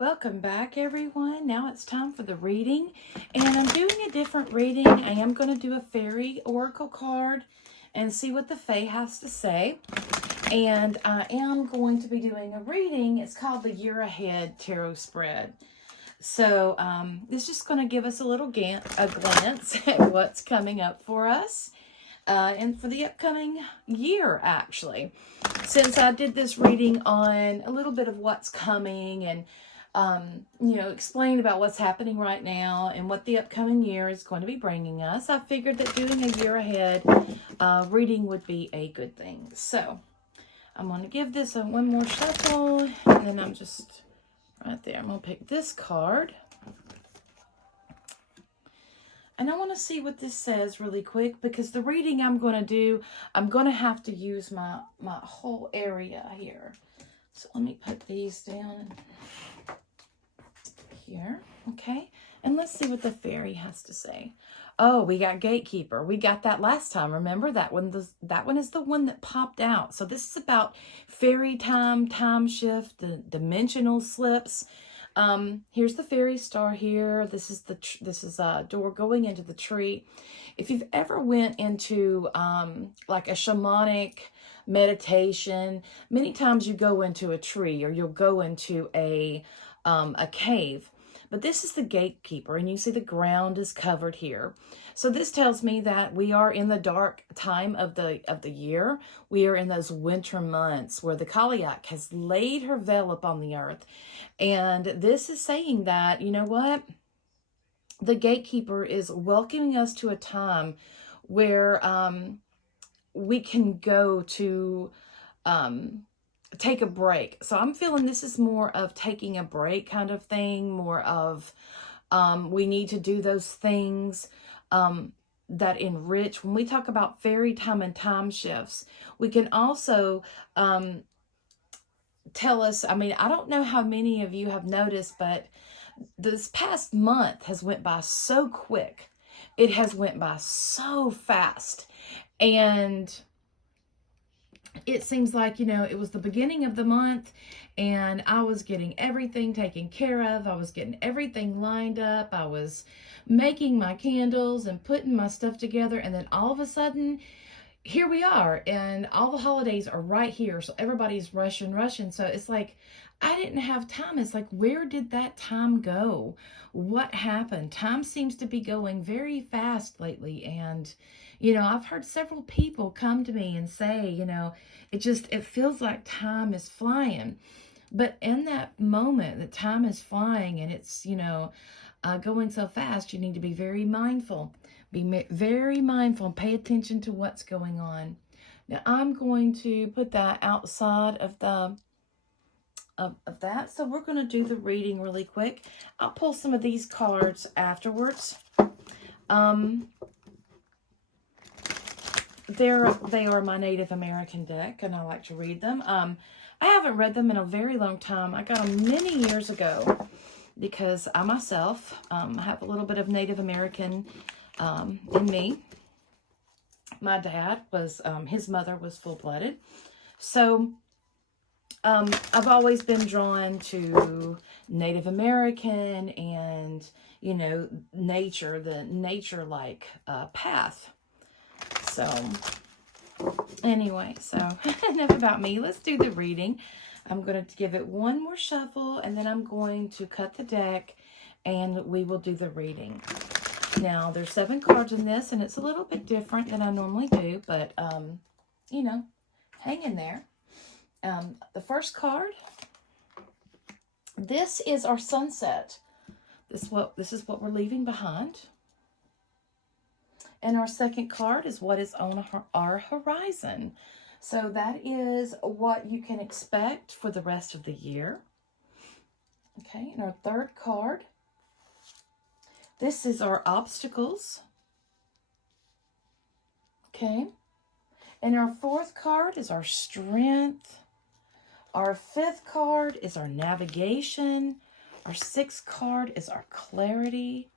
Welcome back, everyone. Now it's time for the reading, and I'm doing a different reading. I am going to do a fairy oracle card and see what the fae has to say. And I am going to be doing a reading. It's called the Year Ahead Tarot Spread. So this is just going to give us a little glance at what's coming up for us. And for the upcoming year, actually. Since I did this reading on a little bit of what's coming and explain about what's happening right now and what the upcoming year is going to be bringing us, I figured that doing a year ahead reading would be a good thing. So I'm going to give this one more shuffle, and then I'm just right there. I'm going to pick this card. And I want to see what this says really quick, because the reading I'm going to do, I'm going to have to use my whole area here. So let me put these down here. Okay. And let's see what the fairy has to say. Oh, we got Gatekeeper. We got that last time. Remember that one? That one is the one that popped out. So this is about fairy time shift, the dimensional slips. Here's the fairy star here. This is a door going into the tree. If you've ever went into like a shamanic meditation, many times you go into a tree or you'll go into a cave. But this is the gatekeeper, and you see the ground is covered here. So this tells me that we are in the dark time of the year. We are in those winter months where the Kaliak has laid her veil upon the earth. And this is saying that, you know what? The gatekeeper is welcoming us to a time where we can go to take a break. So I'm feeling this is more of taking a break kind of thing, more of we need to do those things that enrich. When we talk about fairy time and time shifts, we can also tell us, I mean, I don't know how many of you have noticed, but this past month has went by so quick. It has went by so fast. And it seems like, it was the beginning of the month and I was getting everything taken care of. I was getting everything lined up. I was making my candles and putting my stuff together. And then all of a sudden, here we are, and all the holidays are right here. So everybody's rushing. So it's like, I didn't have time. It's like, where did that time go? What happened? Time seems to be going very fast lately. And, I've heard several people come to me and say, it feels like time is flying. But in that moment that time is flying and it's, going so fast, you need to be very mindful. Be very mindful and pay attention to what's going on. Now, I'm going to put that outside of that. So we're going to do the reading really quick. I'll pull some of these cards afterwards. They are my Native American deck, and I like to read them. I haven't read them in a very long time. I got them many years ago because I myself have a little bit of Native American in me. My dad was, his mother was full-blooded. So I've always been drawn to Native American and, nature, the nature-like path. So anyway, so enough about me. Let's do the reading. I'm going to give it one more shuffle, and then I'm going to cut the deck, and we will do the reading. Now, there's 7 cards in this, and it's a little bit different than I normally do, but, hang in there. The first card, this is our sunset. This is what we're leaving behind. And our second card is what is on our horizon. So that is what you can expect for the rest of the year. Okay, and our third card, this is our obstacles. Okay, and our fourth card is our strength. Our fifth card is our navigation. Our sixth card is our clarity.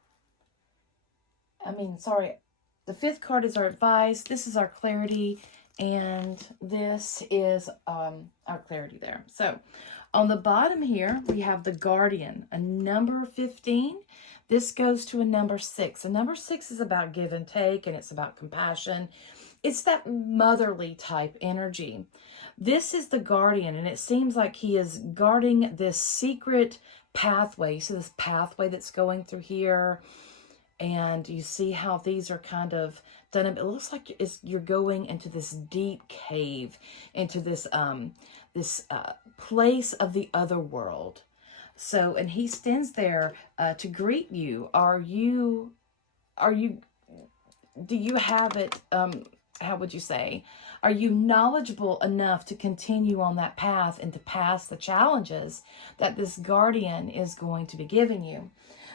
The fifth card is our advice. This is our clarity. And this is our clarity there. So on the bottom here, we have the Guardian, a number 15. This goes to a number 6. A number 6 is about give and take, and it's about compassion. It's that motherly type energy. This is the Guardian, and it seems like he is guarding this secret pathway. You see this pathway that's going through here, and you see how these are kind of done. It looks like you're going into this deep cave, into this place of the other world. So, and he stands there to greet you. Do you have it, how would you say? Are you knowledgeable enough to continue on that path and to pass the challenges that this Guardian is going to be giving you?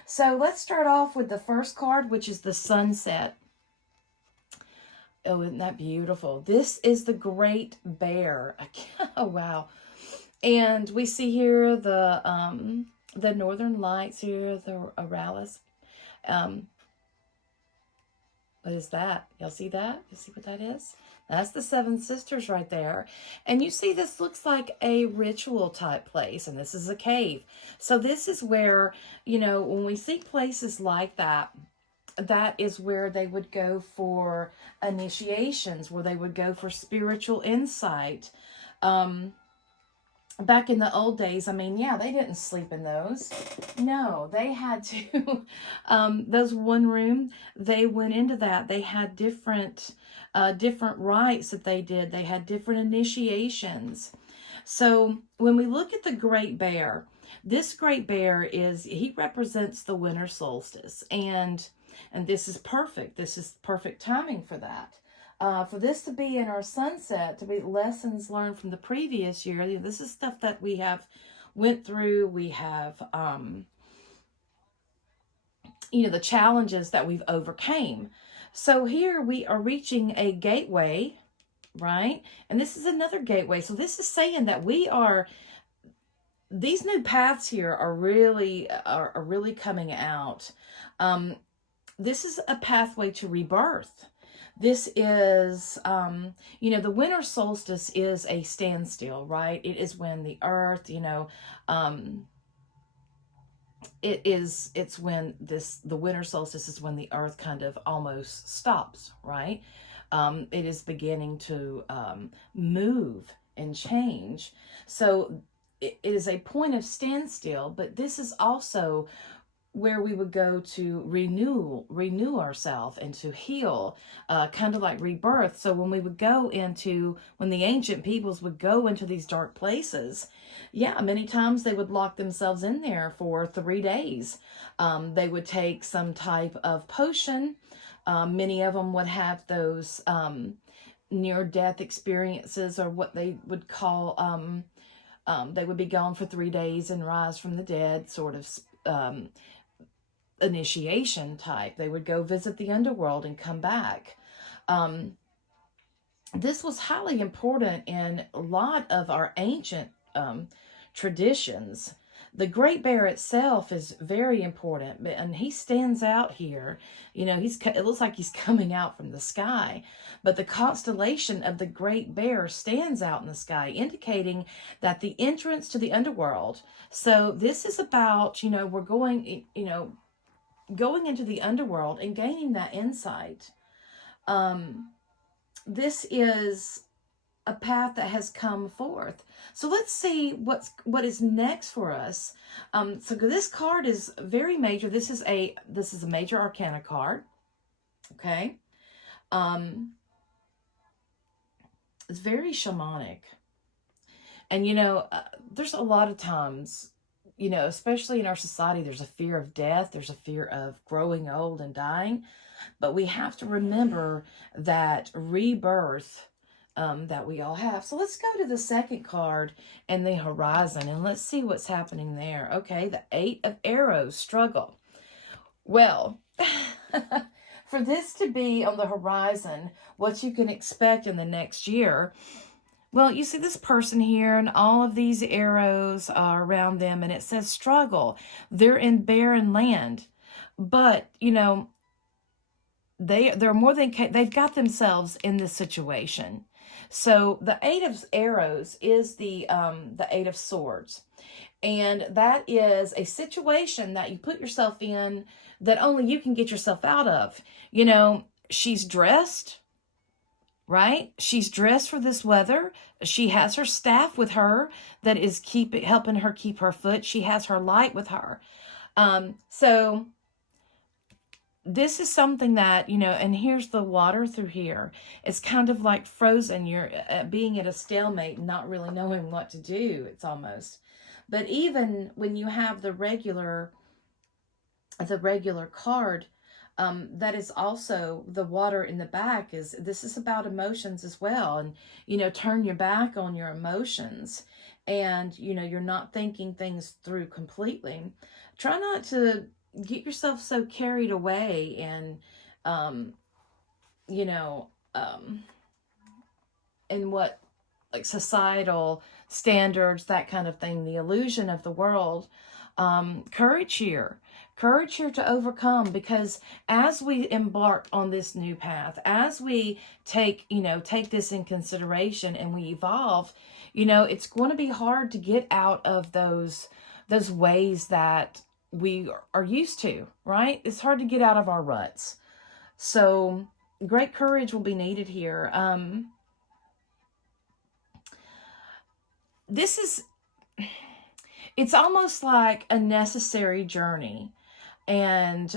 So let's start off with the first card, which is the Sunset. Oh, isn't that beautiful? This is the Great Bear. Oh, wow. And we see here the Northern Lights here, the Auralis. What is that? Y'all see that? You see what that is? That's the Seven Sisters right there. And you see this looks like a ritual type place, and this is a cave. So this is where, you know, when we see places like that, that is where they would go for initiations, where they would go for spiritual insight. Back in the old days, I mean, yeah, they didn't sleep in those. No, they had to, those one room, they went into that. They had different rites that they did. They had different initiations. So when we look at the Great Bear, this Great Bear he represents the winter solstice. And this is perfect. This is perfect timing for that. For this to be in our sunset, to be lessons learned from the previous year, you know, this is stuff that we have went through. We have, you know, the challenges that we've overcame. So here we are reaching a gateway, right? And this is another gateway. So this is saying that these new paths here are really coming out. This is a pathway to rebirth. This is, you know, the winter solstice is a standstill, right? It is when the earth, you know, it's when the winter solstice is when the earth kind of almost stops, right? It is beginning to move and change. So it is a point of standstill, but this is also where we would go to renew ourselves and to heal, kind of like rebirth. So when the ancient peoples would go into these dark places, yeah, many times they would lock themselves in there for 3 days. They would take some type of potion. Many of them would have those near-death experiences, or what they would call, they would be gone for 3 days and rise from the dead, sort of initiation type. They would go visit the underworld and come back. This was highly important in a lot of our ancient traditions. The Great Bear itself is very important, and he stands out here. You know, it looks like he's coming out from the sky, but the constellation of the Great Bear stands out in the sky, indicating that the entrance to the underworld. So this is about, you know, we're going, you know, going into the underworld and gaining that insight. This is a path that has come forth. So let's see what is next for us. So this card is very major. This is a major arcana card. Okay. It's very shamanic. And you know, there's a lot of times, you know, especially in our society, there's a fear of death. There's a fear of growing old and dying. But we have to remember that rebirth that we all have. So let's go to the second card and the horizon, and let's see what's happening there. Okay, the 8 of Arrows, struggle. Well, for this to be on the horizon, what you can expect in the next year. Well, you see this person here, and all of these arrows are around them, and it says struggle. They're in barren land. But, you know, they're more than, they've got themselves in this situation. So the Eight of Arrows is the Eight of Swords. And that is a situation that you put yourself in that only you can get yourself out of. You know, she's dressed, right? She's dressed for this weather. She has her staff with her that is helping her keep her foot. She has her light with her. So this is something that, you know, and here's the water through here. It's kind of like frozen. You're being at a stalemate, not really knowing what to do. It's almost. But even when you have the regular card, that is also the water in the back. This is about emotions as well. And, you know, turn your back on your emotions, and, you know, you're not thinking things through completely. Try not to get yourself so carried away and, you know, in what, like, societal standards, that kind of thing, the illusion of the world. Courage here to overcome, because as we embark on this new path, as we take this in consideration and we evolve, you know, it's going to be hard to get out of those ways that we are used to, right? It's hard to get out of our ruts. So great courage will be needed here. It's almost like a necessary journey. And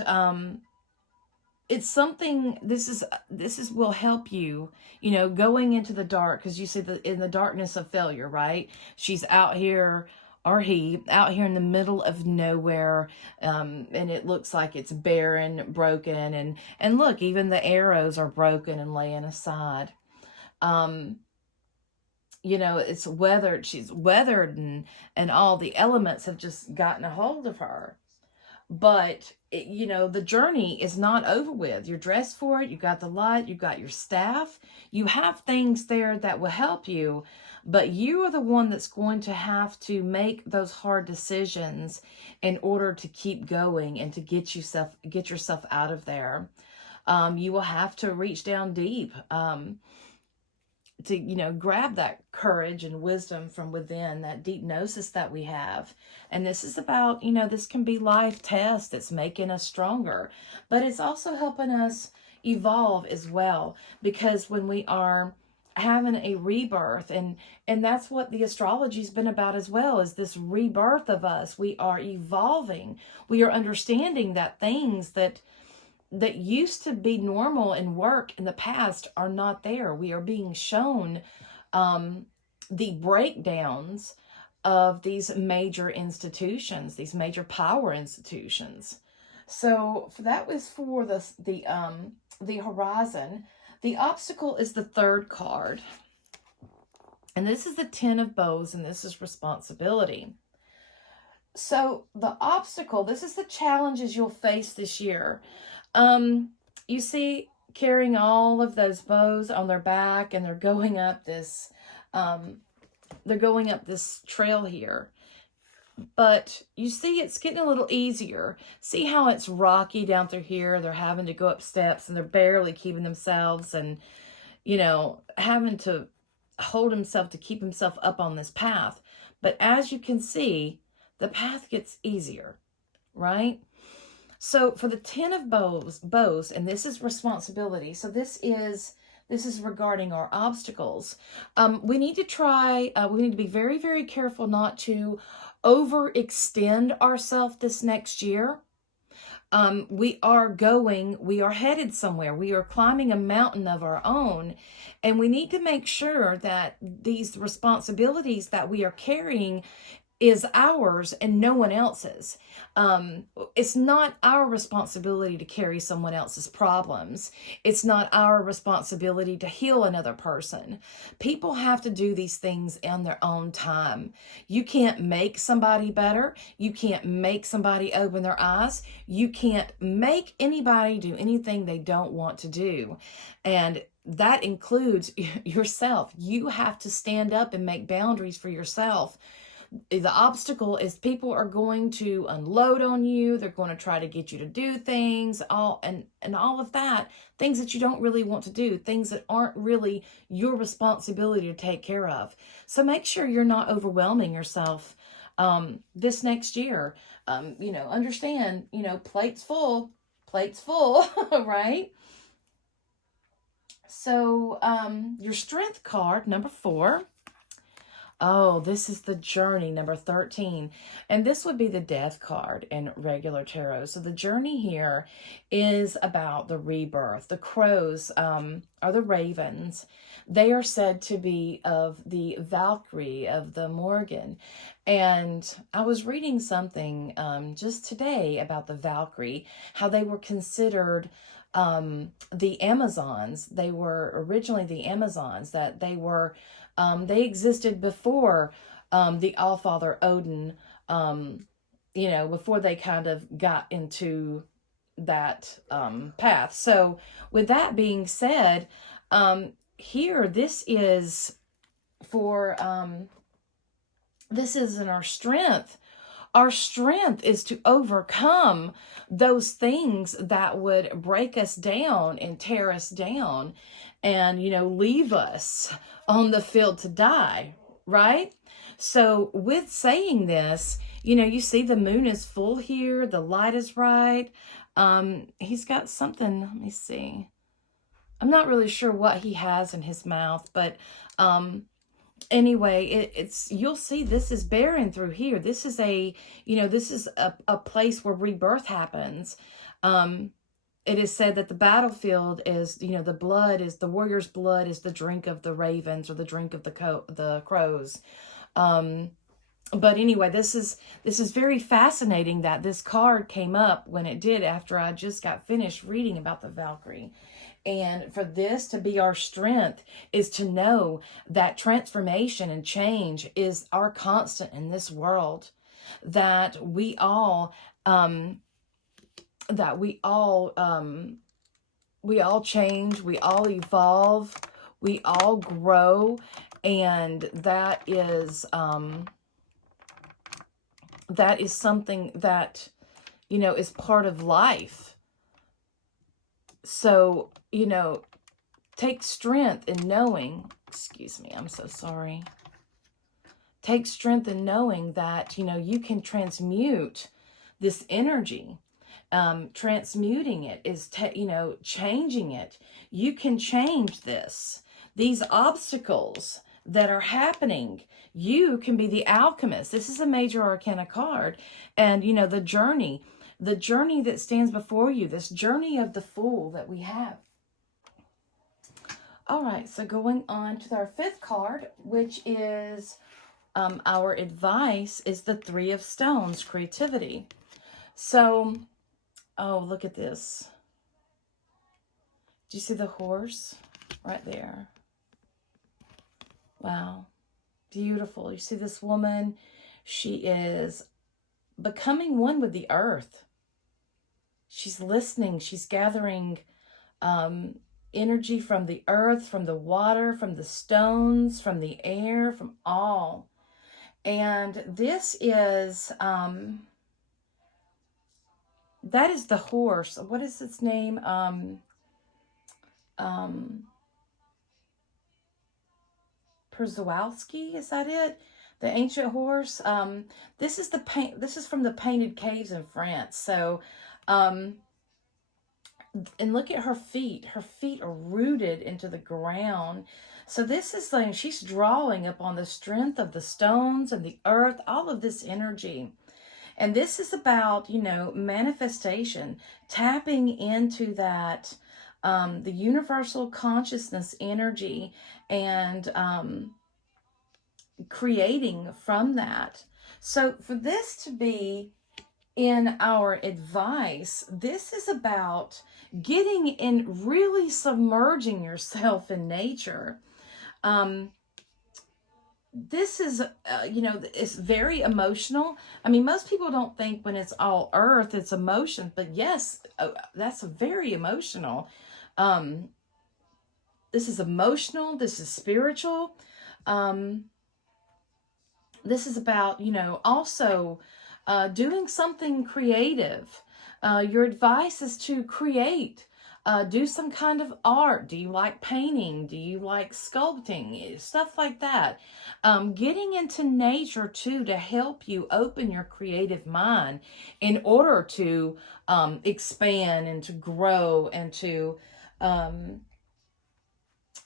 it's something, this is will help you, you know, going into the dark, because you see in the darkness of failure, right? She's out here, or he out here in the middle of nowhere, and it looks like it's barren, broken, and look, even the arrows are broken and laying aside. You know, it's weathered. She's weathered, and all the elements have just gotten a hold of her. But, you know, the journey is not over with. You're dressed for it. You got the light. You got your staff. You have things there that will help you. But you are the one that's going to have to make those hard decisions in order to keep going and to get yourself out of there. You will have to reach down deep. To, you know, grab that courage and wisdom from within, that deep gnosis that we have. And this is about, you know, this can be life test that's making us stronger, but it's also helping us evolve as well, because when we are having a rebirth, and that's what the astrology's been about as well, is this rebirth of us. We are evolving. We are understanding that things that used to be normal in work in the past are not there. We are being shown the breakdowns of these major institutions, these major power institutions. So that was for the horizon. The obstacle is the third card. And this is the Ten of Bows, and this is responsibility. So the obstacle, this is the challenges you'll face this year. You see, carrying all of those bows on their back, and they're going up this trail here. But you see, it's getting a little easier. See how it's rocky down through here? They're having to go up steps, and they're barely keeping themselves, and, you know, having to hold himself to keep himself up on this path. But as you can see, the path gets easier, right? So for the Ten of bows, and this is responsibility. So this is regarding our obstacles. We need to be very, very careful not to overextend ourselves this next year. We are headed somewhere. We are climbing a mountain of our own, and we need to make sure that these responsibilities that we are carrying is ours and no one else's. It's not our responsibility to carry someone else's problems. It's not our responsibility to heal another person. People have to do these things in their own time. You can't make somebody better. You can't make somebody open their eyes. You can't make anybody do anything they don't want to do. And that includes yourself. You have to stand up and make boundaries for yourself The obstacle is people are going to unload on you. They're going to try to get you to do things, and all of that, things that you don't really want to do, things that aren't really your responsibility to take care of. So make sure you're not overwhelming yourself this next year. Understand, plates full, right? So your strength card, number 4. Oh, this is the journey, number 13. And this would be the death card in regular tarot. So the journey here is about the rebirth. The crows are the ravens. They are said to be of the Valkyrie, of the Morgan. And I was reading something just today about the Valkyrie, how they were considered the Amazons. They were originally the Amazons, that they existed before the Allfather Odin, before they kind of got into that path. So with that being said, here, this is for, this is in our strength. Our strength is to overcome those things that would break us down and tear us down and, leave us on the field to die, right? So with saying this, you see the moon is full here. The light is right. He's got something, let me see. I'm not really sure what he has in his mouth, but anyway, it's you'll see this is barren through here. This is a place where rebirth happens. It is said that the battlefield is, the warrior's blood is the drink of the ravens, or the drink of the crows. But anyway, this is very fascinating that this card came up when it did after I just got finished reading about the Valkyrie. And for this to be our strength is to know that transformation and change is our constant in this world, that we all change, we all evolve, we all grow, and that is something that is part of life. So take strength in knowing, excuse me, I'm so sorry. Take strength in knowing that, you can transmute this energy. Transmuting it is, changing it. You can change this. These obstacles that are happening, you can be the alchemist. This is a major arcana card. And, the journey that stands before you, this journey of the Fool that we have. All right, so going on to our 5th card, which is our advice, is the 3 of Stones, creativity. So, oh, look at this. Do you see the horse right there? Wow, beautiful. You see this woman? She is becoming one with the earth. She's listening. She's gathering energy from the earth, from the water, from the stones, from the air, from all. And this is, that is the horse. What is its name? Przewalski, is that it? The ancient horse. This is from the Painted Caves in France. So, and look at her feet. Her feet are rooted into the ground. So this is like she's drawing upon the strength of the stones and the earth, all of this energy. And this is about, manifestation, tapping into that, the universal consciousness energy, and creating from that. So for this to be in our advice, this is about getting in, really submerging yourself in nature. This is, it's very emotional. I mean, most people don't think when it's all earth, it's emotion, but yes, that's very emotional. This is emotional. This is spiritual. This is about, also doing something creative. Your advice is to create. Do some kind of art. Do you like painting? Do you like sculpting? Stuff like that. Getting into nature too to help you open your creative mind in order to expand and to grow and to um,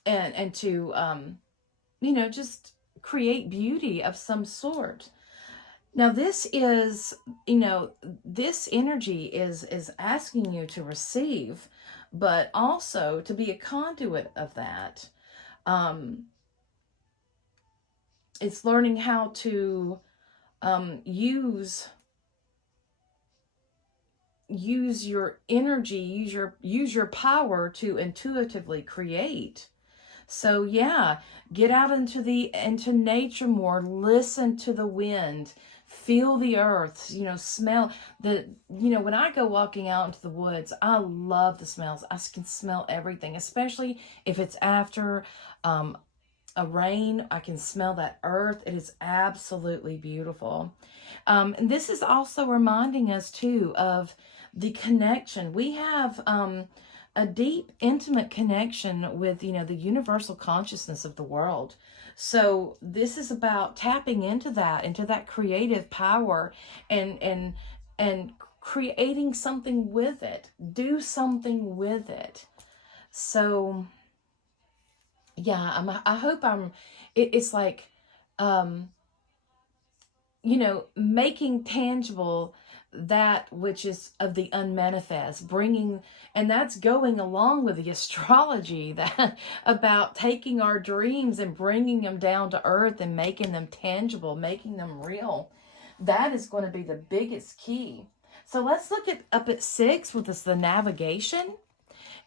and to just create beauty of some sort. Now this is, this energy is asking you to receive, but also to be a conduit of that. Um, it's learning how to use your energy, use your power to intuitively create. So yeah, get out into nature more, listen to the wind, feel the earth, smell the, when I go walking out into the woods, I love the smells. I can smell everything, especially if it's after a rain. I can smell that earth. It is absolutely beautiful. And this is also reminding us too of the connection. We have a deep, intimate connection with, the universal consciousness of the world. So this is about tapping into that creative power and creating something with it. Do something with it. So yeah, I hope it's like, um, making tangible that which is of the unmanifest, and that's going along with the astrology that about taking our dreams and bringing them down to earth and making them tangible, making them real. That is going to be the biggest key. So let's look up at 6 with the navigation.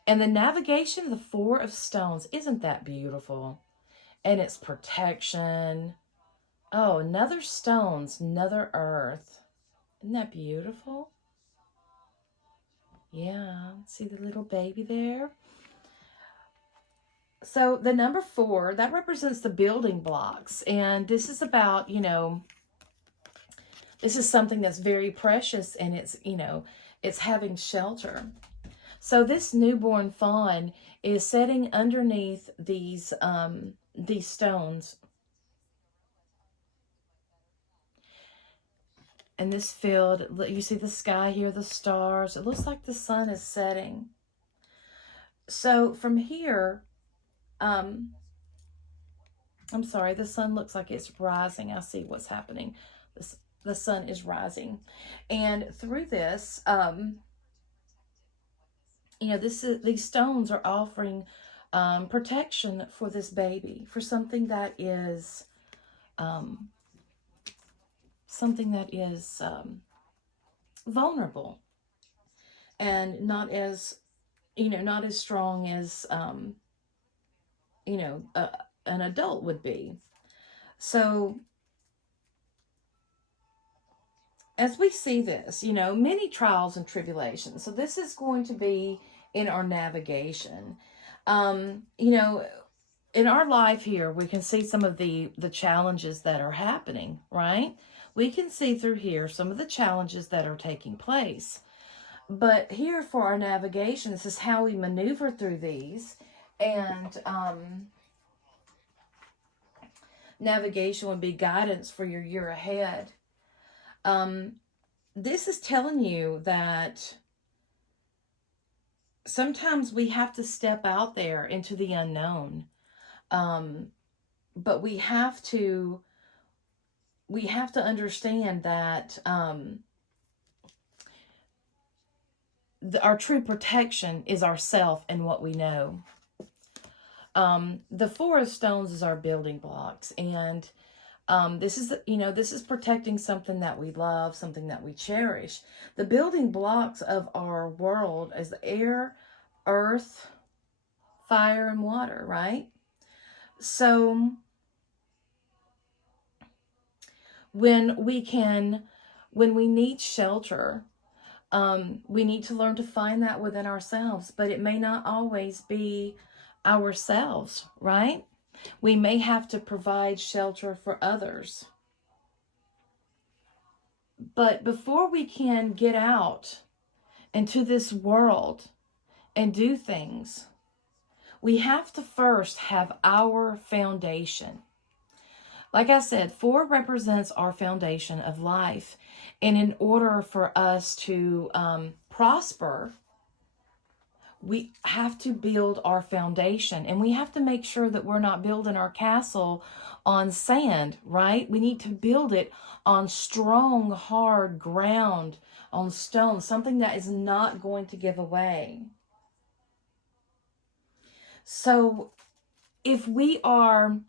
And the navigation, the 4 of stones, isn't that beautiful? And it's protection. Oh, another stones, another earth. Isn't that beautiful? Yeah, see the little baby there? So the number 4, that represents the building blocks. And this is about, this is something that's very precious, and it's having shelter. So this newborn fawn is sitting underneath these stones. And this field, you see the sky here, the stars. It looks like the sun is setting. So from here, I'm sorry, the sun looks like it's rising. I see what's happening. The sun is rising. And through this, these stones are offering protection for this baby, for something that is vulnerable and not as strong as an adult would be. So as we see this, many trials and tribulations. So this is going to be in our navigation. In our life here, we can see some of the challenges that are happening, right? We can see through here some of the challenges that are taking place. But here for our navigation, this is how we maneuver through these. And navigation would be guidance for your year ahead. This is telling you that sometimes we have to step out there into the unknown. But we have to understand that our true protection is ourself and what we know. The 4 of stones is our building blocks, and this is protecting something that we love, something that we cherish. The building blocks of our world is the air, earth, fire, and water, right? So when we need shelter, we need to learn to find that within ourselves, but it may not always be ourselves, right? We may have to provide shelter for others. But before we can get out into this world and do things, we have to first have our foundation. Like I said, 4 represents our foundation of life. And in order for us to prosper, we have to build our foundation, and we have to make sure that we're not building our castle on sand, right? We need to build it on strong, hard ground, on stone, something that is not going to give away. So if we are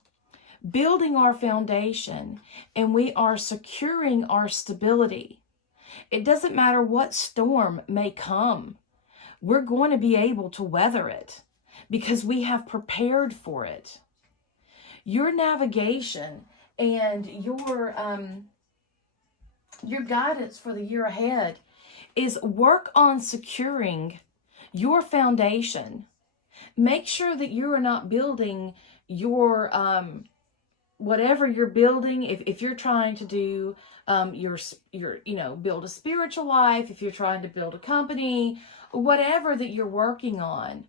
building our foundation and we are securing our stability, it doesn't matter what storm may come. We're going to be able to weather it because we have prepared for it. Your navigation and your guidance for the year ahead is work on securing your foundation. Make sure that you are not building your whatever you're building. If you're trying to do your build a spiritual life, if you're trying to build a company, whatever that you're working on,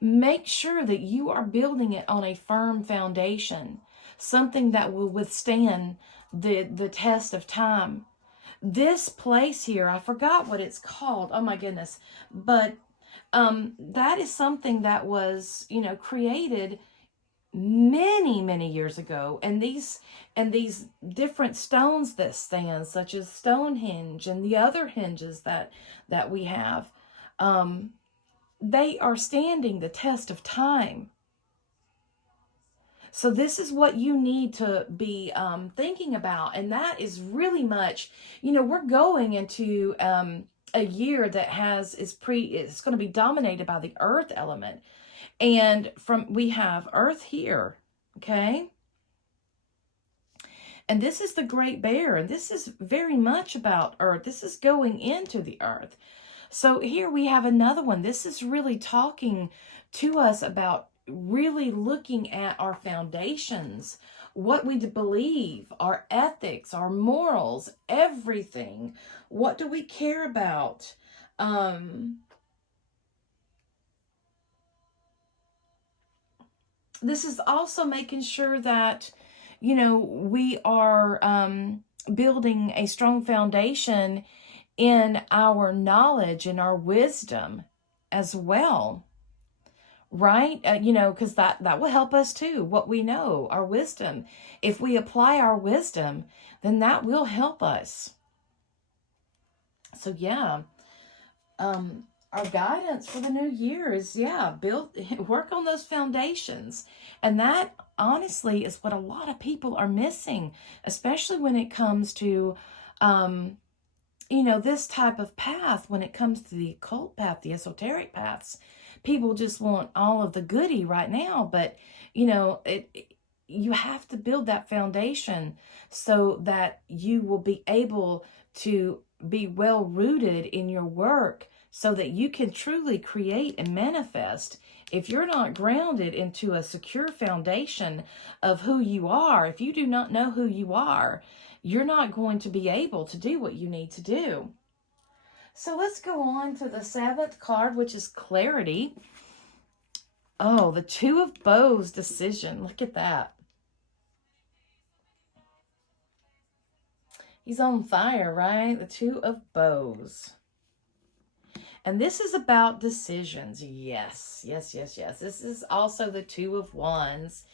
make sure that you are building it on a firm foundation, something that will withstand the test of time. This place here, I forgot what it's called. Oh my goodness. But that is something that was, created many years ago, and these different stones that stand, such as Stonehenge and the other hinges that we have, they are standing the test of time. So this is what you need to be thinking about, and that is really much, we're going into a year that it's going to be dominated by the earth element. And we have Earth here, okay? And this is the Great Bear, and this is very much about Earth. This is going into the Earth. So here we have another one. This is really talking to us about really looking at our foundations, what we believe, our ethics, our morals, everything. What do we care about? This is also making sure that, we are building a strong foundation in our knowledge and our wisdom as well, right? Because that will help us too, what we know, our wisdom. If we apply our wisdom, then that will help us. So yeah, our guidance for the new year is, work on those foundations. And that honestly is what a lot of people are missing, especially when it comes to, this type of path, when it comes to the occult path, the esoteric paths. People just want all of the goodie right now, but, you have to build that foundation so that you will be able to be well rooted in your work, so that you can truly create and manifest. If you're not grounded into a secure foundation of who you are, if you do not know who you are, you're not going to be able to do what you need to do. So let's go on to the 7th card, which is clarity. Oh, the 2 of Bows, decision. Look at that. He's on fire, right? The 2 of Bows. And this is about decisions. Yes. This is also the 2 of Wands.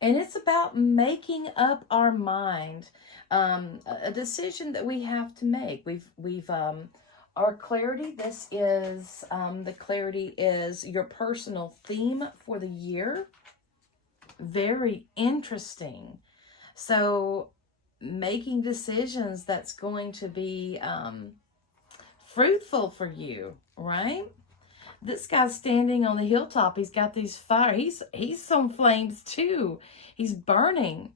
And it's about making up our mind. A decision that we have to make. We've our clarity. This is, the clarity is your personal theme for the year. Very interesting. So making decisions that's going to be fruitful for you, right? This guy's standing on the hilltop. He's got these fire. He's on flames too. He's burning.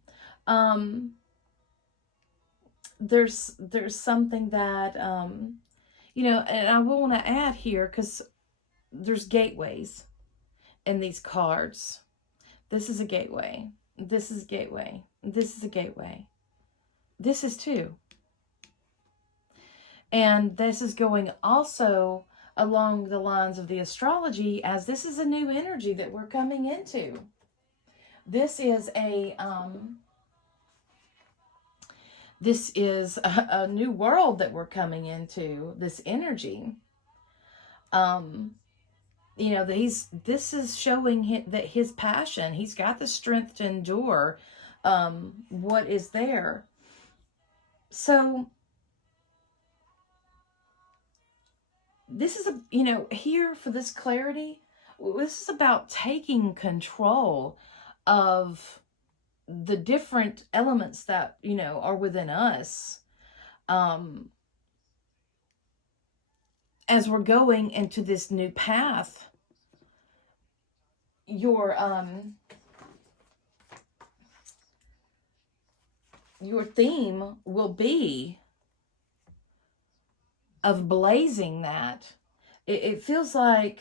There's something that and I want to add here, because there's gateways in these cards. This is a gateway. This is a gateway. This is a gateway. This is 2. And this is going also along the lines of the astrology, as this is a new energy that we're coming into. This is a new world that we're coming into, this energy. You know, this is showing that his passion, he's got the strength to endure what is there. So this is here for this clarity, this is about taking control of the different elements that, are within us, as we're going into this new path. Your theme will be of blazing that. It feels like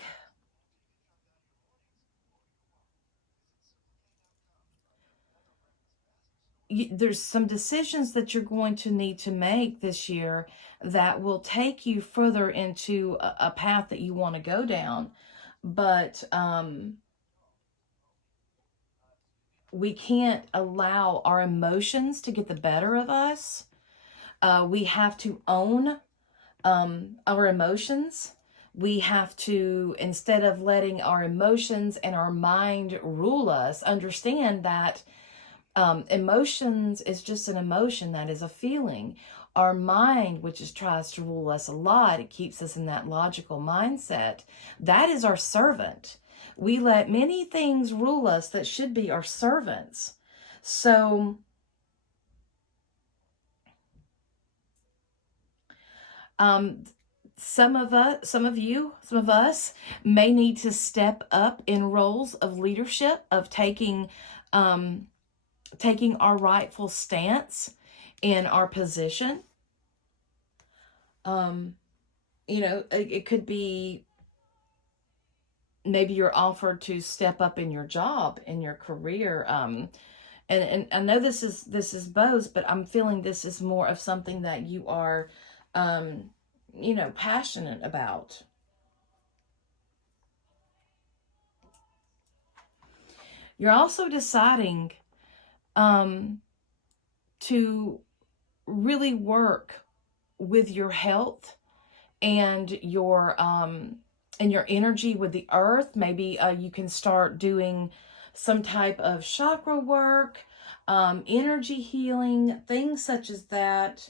there's some decisions that you're going to need to make this year that will take you further into a path that you want to go down. But we can't allow our emotions to get the better of us. We have to own our emotions. We have to, instead of letting our emotions and our mind rule us, understand that emotions is just an emotion, that is a feeling. Our mind, which tries to rule us a lot, it keeps us in that logical mindset. That is our servant. We let many things rule us that should be our servants. So some of us may need to step up in roles of leadership, of taking our rightful stance in our position. It could be maybe you're offered to step up in your job, in your career. And I know this is both, but I'm feeling this is more of something that you are, passionate about. You're also deciding to really work with your health and your energy with the earth. Maybe you can start doing some type of chakra work, energy healing, things such as that.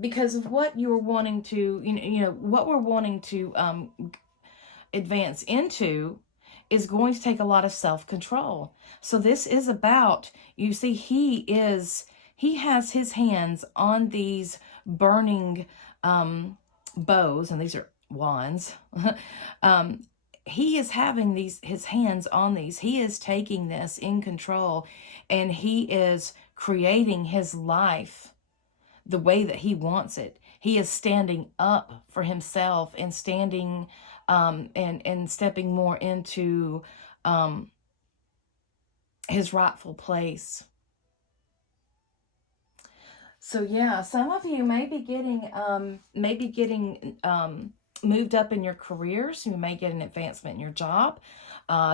Because of what you're wanting to, what we're wanting to advance into is going to take a lot of self-control. So this is about, you see, he has his hands on these burning bows, and these are wands. He is having his hands on these. He is taking this in control, and he is creating his life the way that he wants it. He is standing up for himself and standing and stepping more into his rightful place. So yeah, some of you may be getting moved up in your careers. You may get an advancement in your job.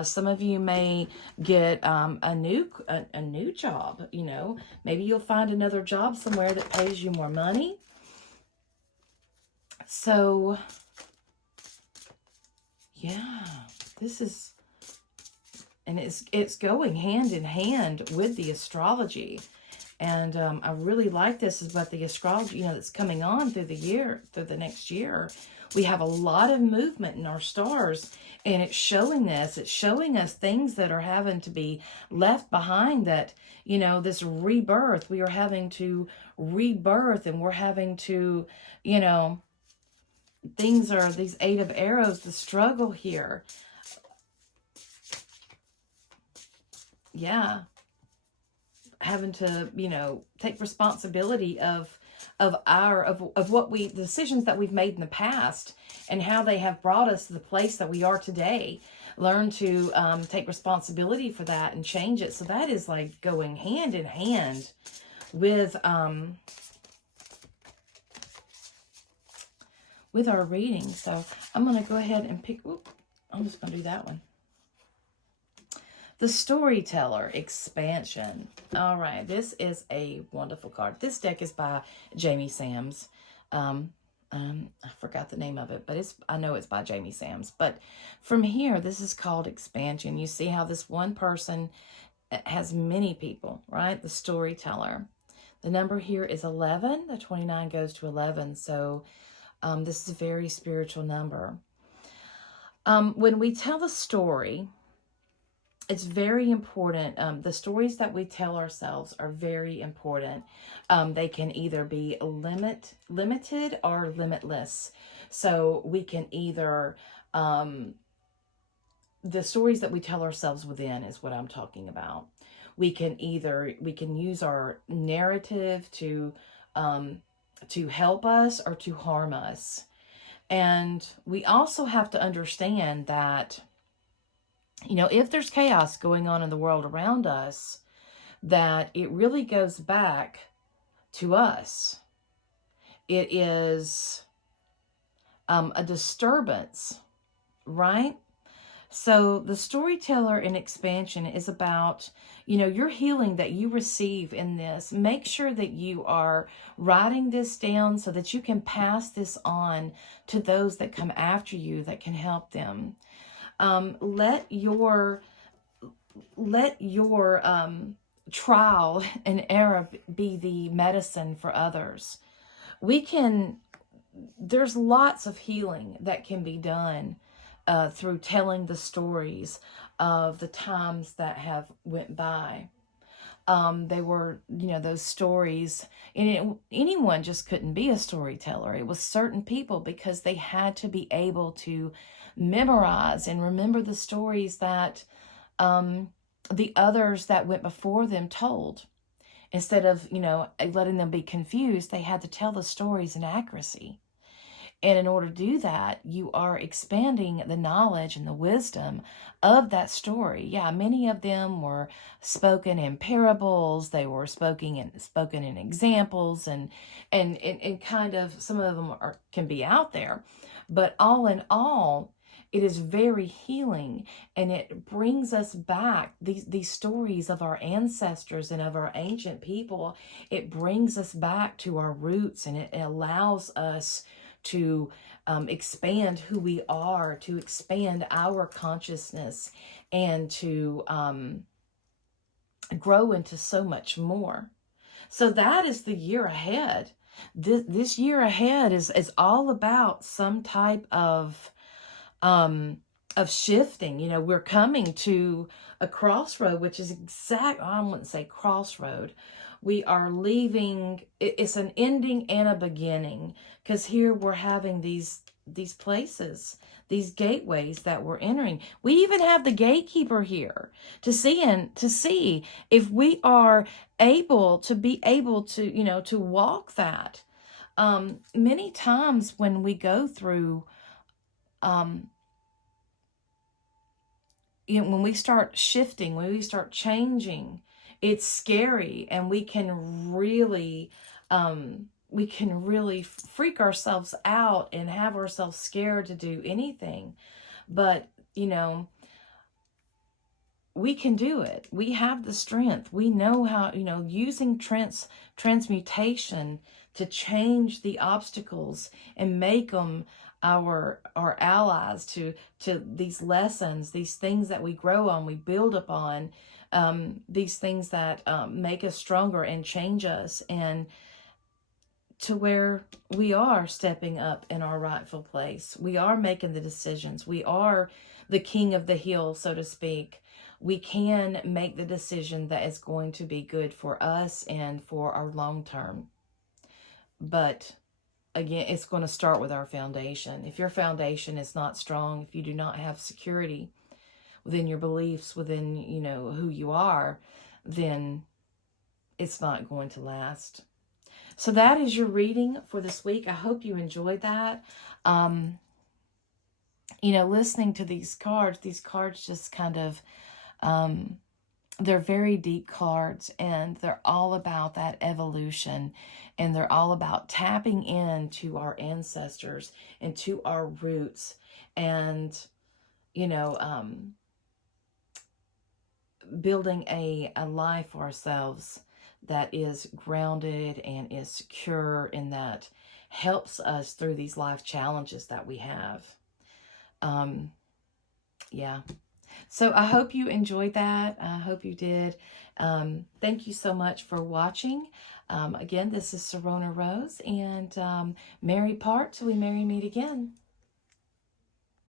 Some of you may get a new job. Maybe you'll find another job somewhere that pays you more money. So yeah, this is, and it's going hand in hand with the astrology. And I really like this is about the astrology, that's coming on through the next year. We have a lot of movement in our stars, and it's showing this. It's showing us things that are having to be left behind, that, this rebirth, we are having to rebirth, and we're having to, things are, these 8 of arrows, the struggle here. Yeah. Having to, take responsibility of of what the decisions that we've made in the past and how they have brought us to the place that we are today. Learn to take responsibility for that and change it. So that is like going hand in hand with our reading. So I'm going to go ahead and pick, I'm just going to do that one. The Storyteller Expansion. All right, this is a wonderful card. This deck is by Jamie Sams. I forgot the name of it, but I know it's by Jamie Sams. But from here, this is called Expansion. You see how this one person has many people, right? The storyteller. The number here is 11. The 29 goes to 11. So this is a very spiritual number. When we tell the story, it's very important. The stories that we tell ourselves are very important. They can either be limited or limitless. So we can either, the stories that we tell ourselves within is what I'm talking about. We can use our narrative to help us or to harm us. And we also have to understand that, you know, if there's chaos going on in the world around us, that it really goes back to us. It is a disturbance, right? So the storyteller in expansion is about, you know, your healing that you receive in this. Make sure that you are writing this down so that you can pass this on to those that come after you that can help them. Let your trial and error be the medicine for others. There's lots of healing that can be done through telling the stories of the times that have went by. They were, you know, those stories, and anyone just couldn't be a storyteller. It was certain people because they had to be able to memorize and remember the stories that the others that went before them told. Instead of, you know, letting them be confused, they had to tell the stories in accuracy. And in order to do that, you are expanding the knowledge and the wisdom of that story. Yeah, many of them were spoken in parables. They were spoken in examples, and kind of some of them can be out there. But all in all, it is very healing, and it brings us back these stories of our ancestors and of our ancient people. It brings us back to our roots, and it allows us to expand who we are, to expand our consciousness, and to grow into so much more. So that is the year ahead. This year ahead is all about some type of shifting. You know, we're coming to a crossroad, which is I wouldn't say crossroad. We are leaving, it's an ending and a beginning, because here we're having these places, these gateways that we're entering. We even have the gatekeeper here to see if we are able to, you know, to walk that. Many times when we go through, you know, when we start shifting, when we start changing, it's scary, and we can really freak ourselves out and have ourselves scared to do anything. But, you know, we can do it. We have the strength. We know how, you know, using transmutation to change the obstacles and make them our allies to these lessons, these things that we grow on, we build upon, these things that make us stronger and change us, and to where we are stepping up in our rightful place. We are making the decisions. We are the king of the hill, so to speak. We can make the decision that is going to be good for us and for our long term. But again, it's going to start with our foundation. If your foundation is not strong, if you do not have security within your beliefs, within, you know, who you are, then it's not going to last. So that is your reading for this week. I hope you enjoyed that. You know, listening to these cards just kind of, they're very deep cards, and they're all about that evolution, and they're all about tapping into our ancestors and to our roots, and, you know, building a life for ourselves that is grounded and is secure, and that helps us through these life challenges that we have. Yeah. So I hope you enjoyed that. I hope you did. Thank you so much for watching. Again, this is Serona Rose, and Merry part till we merry meet again.